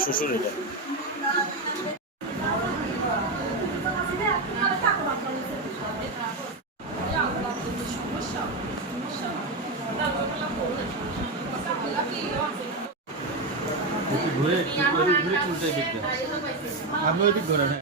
শ্বশুর এটা ঘুরে চুলটাই দেখবেন আমি ওইদিক ঘোরা না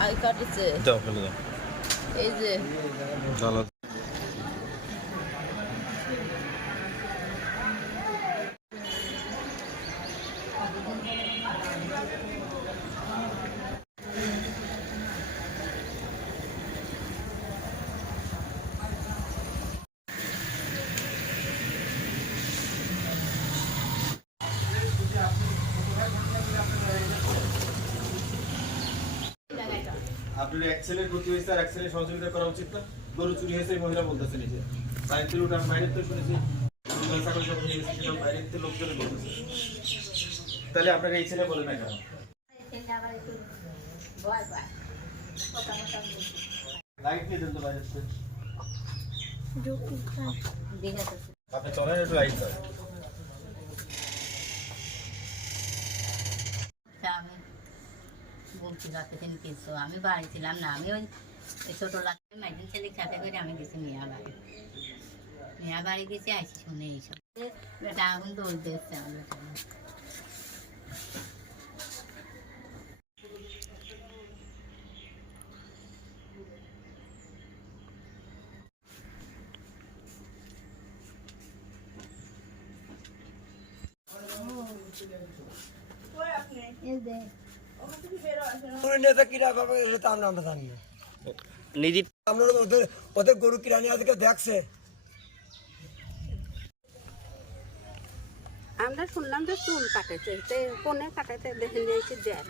আই কাটিছে দাও ফেলে দাও এই যে জ্বালা আপনার এক্সেলের ক্ষতি হয়েছে আর এক্সেলের সহযোগিতা করা উচিত না গরু চুরি হয়েছে মহিলা বলতেছে নিজে সাইকেল উঠান বাইরের তো শুনেছি ছাগল সব নিয়ে গেছে সেটা বাইরের তো লোকজনে বলতেছে তাহলে আপনাকে এই ছেলে বলে না কেন লাইট নিয়ে দেন তো বাইরের আপনি চলেন একটু লাইট হয় বলছি রাতে দিন কিছু আমি বাড়ি ছিলাম না আমি ওই ছোট লাগছে মাইদিন ছেলের সাথে করে আমি গেছি মিয়া বাড়ি গেছি আইসি শুনে এইসব বেটা এখন দোল দিচ্ছে আমার ওদের গরু কিরানি আজকে দেখছে আমরা শুনলাম যে চুল কাটেছে কোনে কাটাতে দেখে নিয়েছি দেয়